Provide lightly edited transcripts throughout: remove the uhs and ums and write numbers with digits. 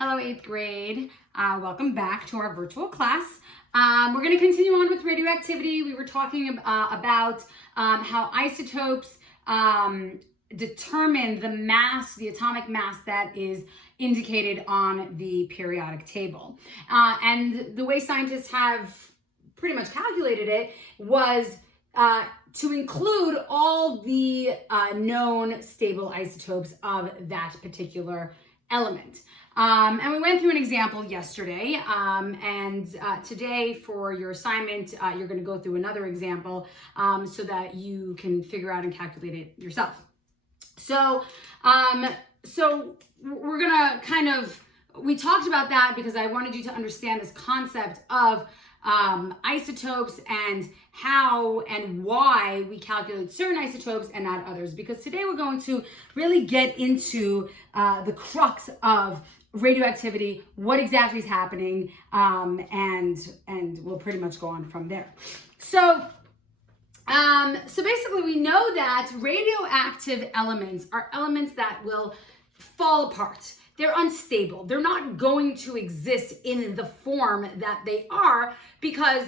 Hello, 8th grade. Welcome back to our virtual class. We're going to continue on with radioactivity. We were talking about how isotopes determine the mass, the atomic mass that is indicated on the periodic table. And the way scientists have pretty much calculated it was to include all the known stable isotopes of that particular element. And we went through an example yesterday, and today for your assignment, you're going to go through another example so that you can figure out and calculate it yourself. So we're going to we talked about that because I wanted you to understand this concept of isotopes and how and why we calculate certain isotopes and not others, because today we're going to really get into the crux of radioactivity, what exactly is happening, and we'll pretty much go on from there. So basically we know that radioactive elements are elements that will fall apart. They're unstable. They're not going to exist in the form that they are because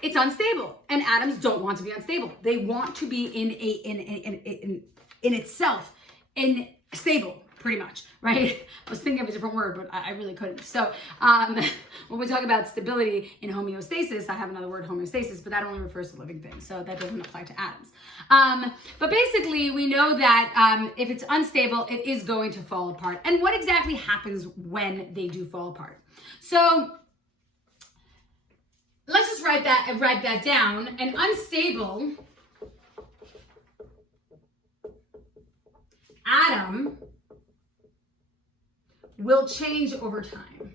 it's unstable, and atoms don't want to be unstable. They want to be in itself, stable, pretty much, right? I was thinking of a different word, but I really couldn't. So when we talk about stability in homeostasis, I have another word, homeostasis, but that only refers to living things, so that doesn't apply to atoms. But basically, we know that if it's unstable, it is going to fall apart. And what exactly happens when they do fall apart? So let's just write that down. An unstable atom will change over time.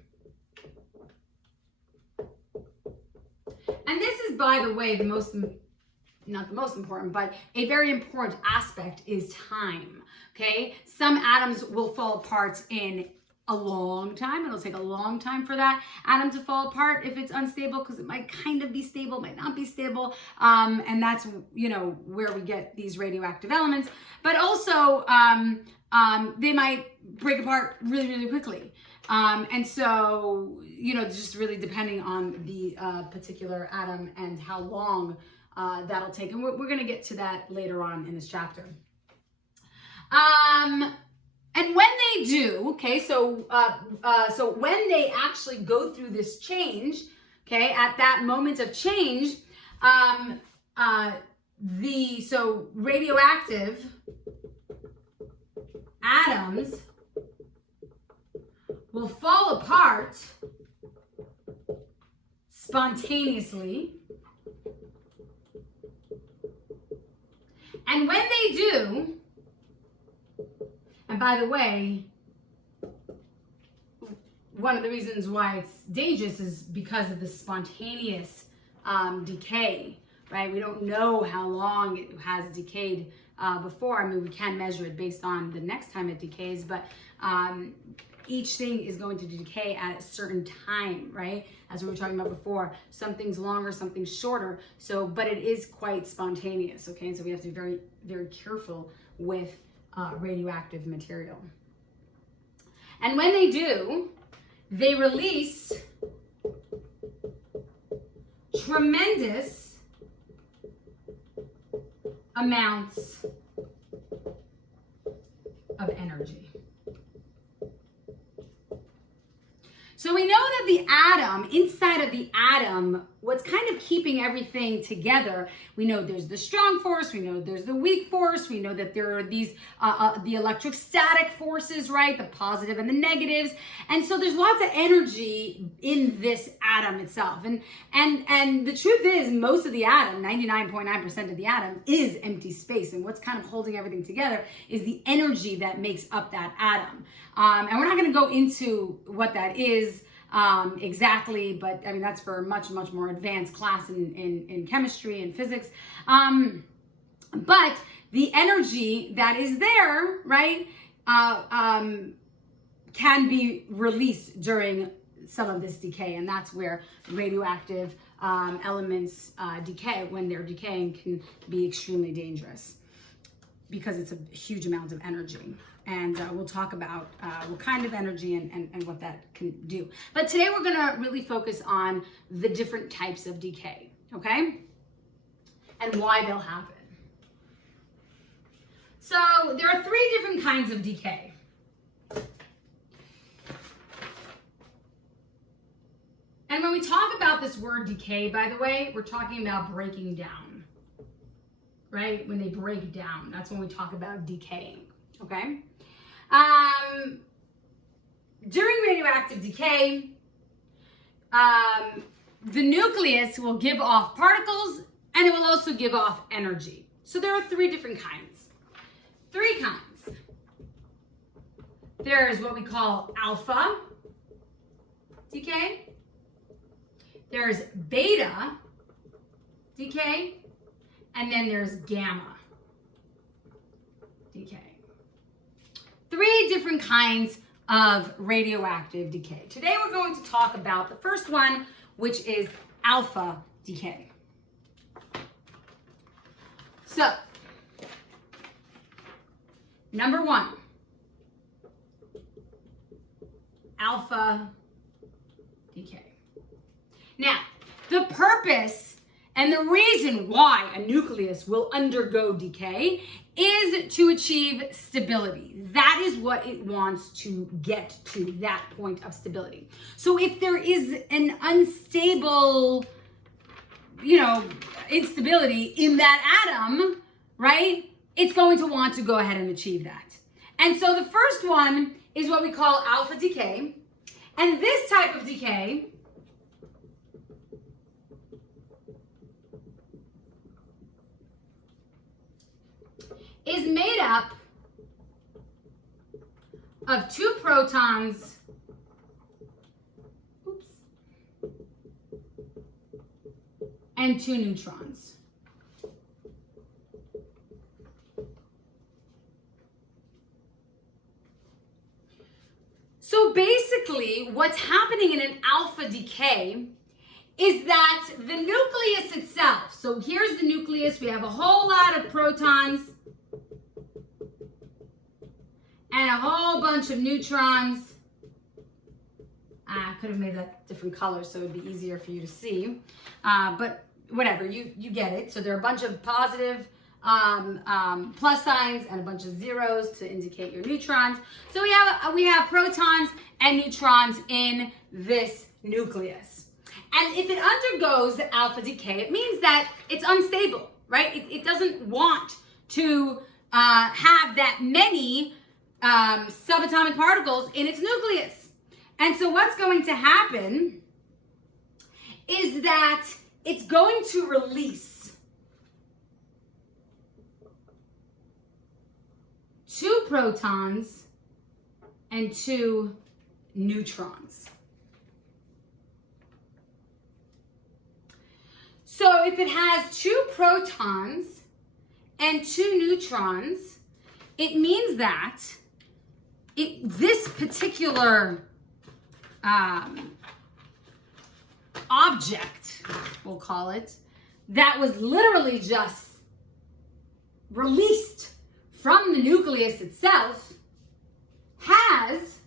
And this is, by the way, not the most important, but a very important aspect is time, okay? Some atoms will fall apart in a long time. It'll take a long time for that atom to fall apart if it's unstable, because it might kind of be stable, might not be stable. And that's, where we get these radioactive elements. But also, they might break apart really, really quickly. And so, just really depending on the particular atom and how long that'll take. And we're going to get to that later on in this chapter. And when they do, okay, so when they actually go through this change, okay, at that moment of change, so radioactive atoms will fall apart spontaneously. And when they do, and by the way, one of the reasons why it's dangerous is because of the spontaneous decay, right? We don't know how long it has decayed before. I mean, we can measure it based on the next time it decays, but each thing is going to decay at a certain time, right? As we were talking about before, something's longer, something's shorter. So, but it is quite spontaneous, okay? And so we have to be very, very careful with radioactive material. And when they do, they release tremendous amounts of energy. So we know that the atom, inside of the atom, what's kind of keeping everything together, we know there's the strong force, we know there's the weak force, we know that there are these, the electrostatic forces, right? The positive and the negatives. And so there's lots of energy in this atom itself. And the truth is, most of the atom, 99.9% of the atom, is empty space. And what's kind of holding everything together is the energy that makes up that atom. And we're not going to go into what that is exactly, but I mean, that's for a much, much more advanced class in chemistry and physics. But the energy that is there, right, can be released during some of this decay. And that's where radioactive elements decay. When they're decaying, can be extremely dangerous because it's a huge amount of energy. And we'll talk about what kind of energy and what that can do. But today we're gonna really focus on the different types of decay, okay? And why they'll happen. So there are 3 different kinds of decay. And when we talk about this word decay, by the way, we're talking about breaking down, right? When they break down, that's when we talk about decaying, okay? During radioactive decay, the nucleus will give off particles and it will also give off energy. So there are 3 different kinds. 3 kinds. There's what we call alpha decay. There's beta decay. And then there's gamma decay. 3 different kinds of radioactive decay. Today we're going to talk about the first one, which is alpha decay. So, number 1, alpha decay. Now, the purpose and the reason why a nucleus will undergo decay is to achieve stability. That is what it wants to get to, that point of stability. So if there is an unstable, instability in that atom, right, it's going to want to go ahead and achieve that. And so the first one is what we call alpha decay. And this type of decay is made up of 2 protons, and 2 neutrons. So basically, what's happening in an alpha decay is that the nucleus itself, so here's the nucleus, we have a whole lot of protons and a whole bunch of neutrons. I could have made that different color so it would be easier for you to see, but whatever, you get it. So there are a bunch of positive plus signs and a bunch of zeros to indicate your neutrons. So we have protons and neutrons in this nucleus. And if it undergoes alpha decay, it means that it's unstable, right? It doesn't want to have that many subatomic particles in its nucleus. And so what's going to happen is that it's going to release 2 protons and 2 neutrons. So if it has 2 protons and 2 neutrons, it means that this particular object, we'll call it, that was literally just released from the nucleus itself, has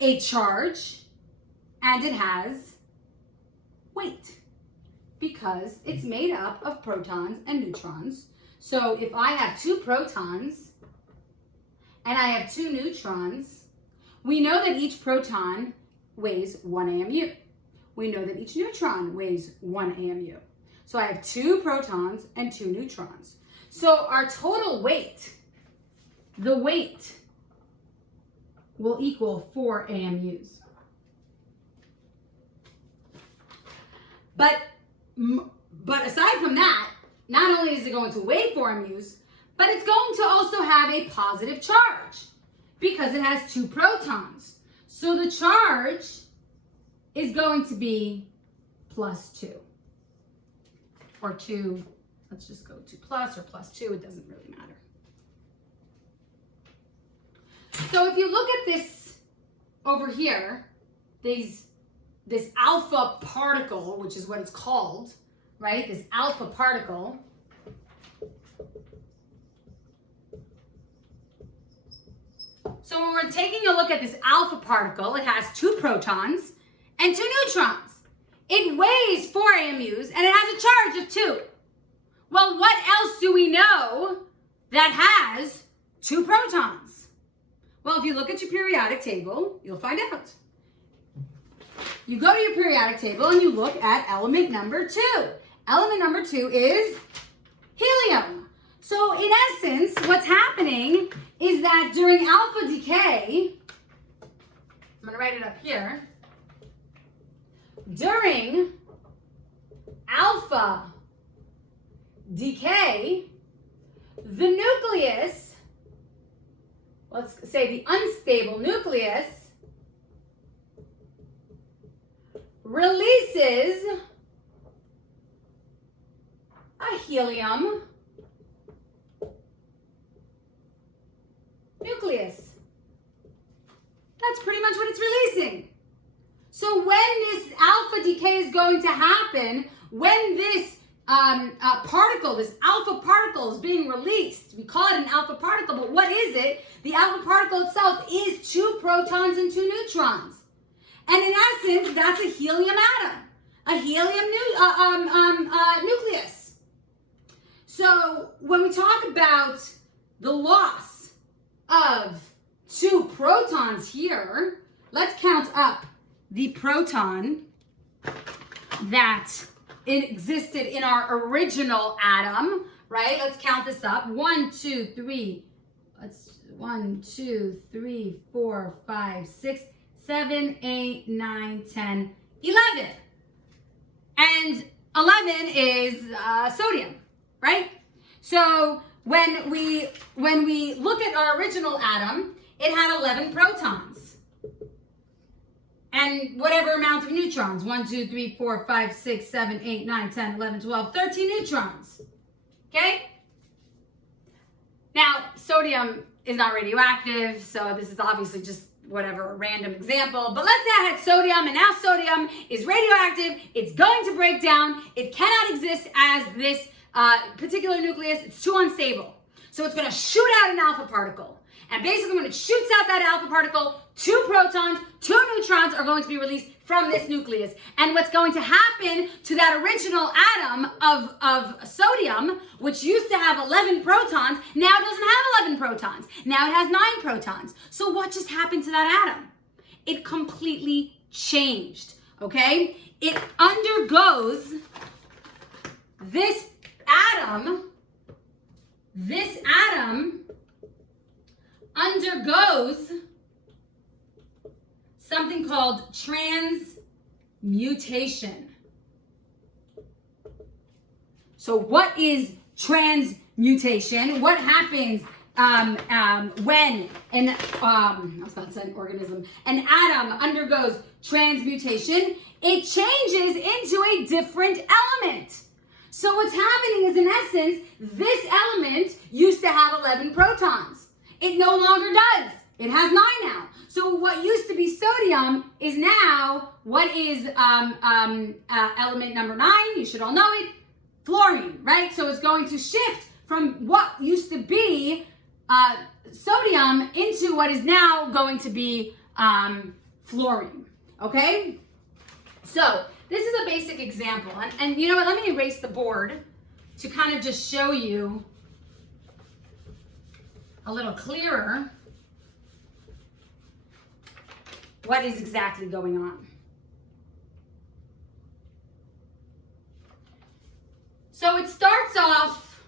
a charge and it has weight because it's made up of protons and neutrons. So if I have 2 protons and I have 2 neutrons, we know that each proton weighs 1 AMU. We know that each neutron weighs 1 AMU. So I have 2 protons and 2 neutrons. So our total weight, the weight, will equal 4 AMUs. But aside from that, not only is it going to weigh 4 AMUs, but it's going to also have a positive charge because it has 2 protons. So the charge is going to be +2. Or 2, let's just go to plus or +2, it doesn't really matter. So if you look at this over here, this alpha particle, which is what it's called, right? This alpha particle So when we're taking a look at this alpha particle, it has 2 protons and 2 neutrons. It weighs 4 AMUs and it has a charge of 2. Well, what else do we know that has 2 protons? Well, if you look at your periodic table, you'll find out. You go to your periodic table and you look at element number 2. Element number 2 is helium. So in essence, what's happening is that during alpha decay, I'm going to write it up here. During alpha decay, the nucleus, let's say the unstable nucleus, releases a helium nucleus. That's pretty much what it's releasing. So when this alpha decay is going to happen, when this particle, this alpha particle is being released, we call it an alpha particle, but what is it? The alpha particle itself is 2 protons and 2 neutrons. And in essence, that's a helium atom, a helium nucleus. So when we talk about the loss of 2 protons here, let's count up the proton that it existed in our original atom, right? Let's count this up. 1, 2, 3. 1, 2, 3, 4, 5, 6, 7, 8, 9, 10, 11. And 11 is sodium, right? So when we look at our original atom, it had 11 protons. And whatever amount of neutrons, 1, 2, 3, 4, 5, 6, 7, 8, 9, 10, 11, 12, 13 neutrons. Okay? Now, sodium is not radioactive, so this is obviously just whatever, a random example. But let's say I had sodium, and now sodium is radioactive. It's going to break down. It cannot exist as this particular nucleus. It's too unstable. So it's going to shoot out an alpha particle. And basically when it shoots out that alpha particle, 2 protons, 2 neutrons are going to be released from this nucleus. And what's going to happen to that original atom of sodium, which used to have 11 protons, now it doesn't have 11 protons. Now it has 9 protons. So what just happened to that atom? It completely changed, okay? It undergoes this atom undergoes something called transmutation. So what is transmutation? What happens when an atom undergoes transmutation? It changes into a different element. So what's happening is, in essence, this element used to have 11 protons. It no longer does. It has 9 now. So what used to be sodium is now, what is element number 9? You should all know it. Fluorine, right? So it's going to shift from what used to be sodium into what is now going to be fluorine, okay? So this is a basic example. And you know what, let me erase the board to kind of just show you a little clearer what is exactly going on. So it starts off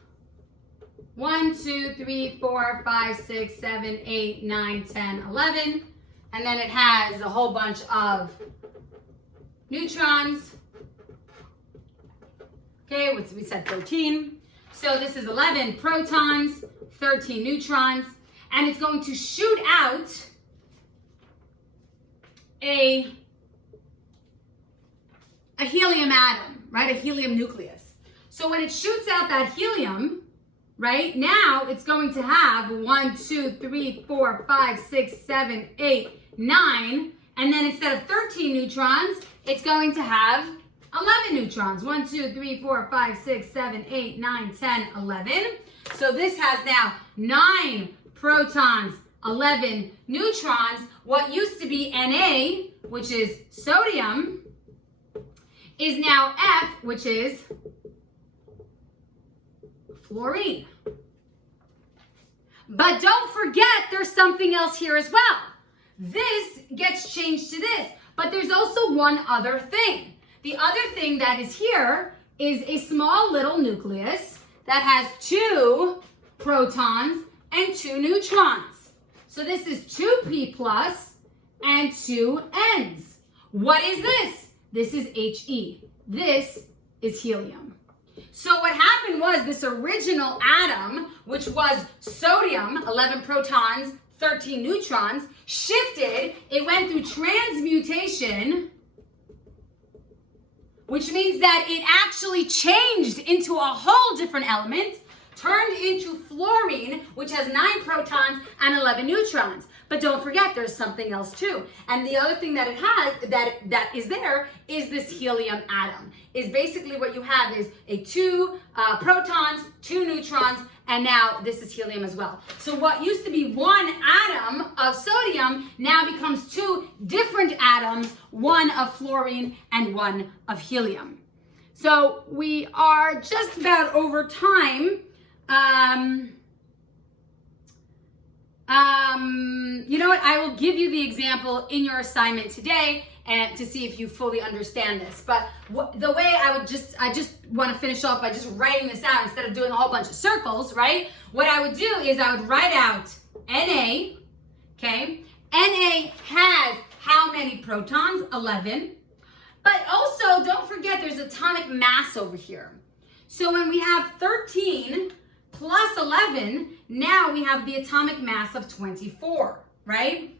1, 2, 3, 4, 5, 6, 7, 8, 9, 10, 11. And then it has a whole bunch of neutrons. Okay, we said 13. So this is 11 protons, 13 neutrons, and it's going to shoot out a helium atom, right? A helium nucleus. So when it shoots out that helium, right, now it's going to have 1, 2, 3, 4, 5, 6, 7, 8, 9, and then instead of 13 neutrons, it's going to have 11 neutrons. 1, 2, 3, 4, 5, 6, 7, 8, 9, 10, 11. So this has now 9 protons, 11 neutrons. What used to be Na, which is sodium, is now F, which is fluorine. But don't forget, there's something else here as well. This gets changed to this, but there's also one other thing. The other thing that is here is a small little nucleus that has 2 protons and 2 neutrons. So this is 2p plus and 2 N's. What is this? This is He. This is helium. So what happened was this original atom, which was sodium, 11 protons, 13 neutrons, shifted. It went through transmutation, which means that it actually changed into a whole different element, turned into fluorine, which has 9 protons and 11 neutrons. But don't forget, there's something else too. And the other thing that it has, that is there, is this helium atom. Is basically what you have is a 2 protons, 2 neutrons, and now this is helium as well. So what used to be one atom of sodium now becomes 2 different atoms, one of fluorine and one of helium. So we are just about over time. You know what? I will give you the example in your assignment today and to see if you fully understand this. But the way I just want to finish off by just writing this out instead of doing a whole bunch of circles, right? What I would do is I would write out Na, okay? Na has how many protons? 11. But also, don't forget there's atomic mass over here. So when we have 13 plus 11, now we have the atomic mass of 24, right?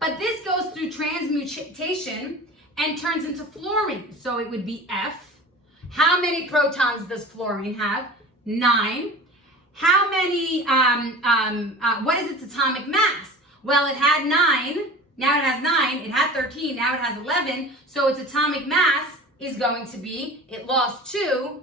But this goes through transmutation and turns into fluorine. So it would be F. How many protons does fluorine have? 9. How many, what is its atomic mass? Well, it had 9. Now it has 9. It had 13. Now it has 11. So its atomic mass is going to be, it lost 2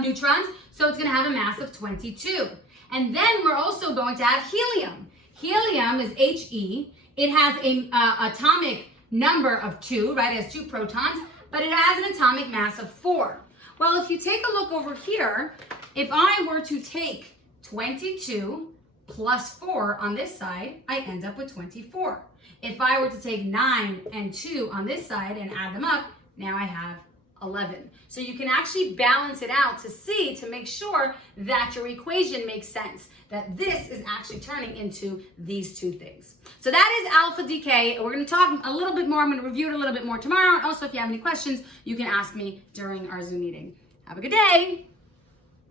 neutrons, so it's going to have a mass of 22. And then we're also going to have helium. Helium is He. It has an atomic number of 2, right? It has 2 protons, but it has an atomic mass of 4. Well, if you take a look over here, if I were to take 22 plus 4 on this side, I end up with 24. If I were to take 9 and 2 on this side and add them up, now I have 11. So you can actually balance it out to make sure that your equation makes sense, that this is actually turning into these 2 things. So that is alpha decay. We're going to talk a little bit more. I'm going to review it a little bit more tomorrow. And also, if you have any questions, you can ask me during our Zoom meeting. Have a good day.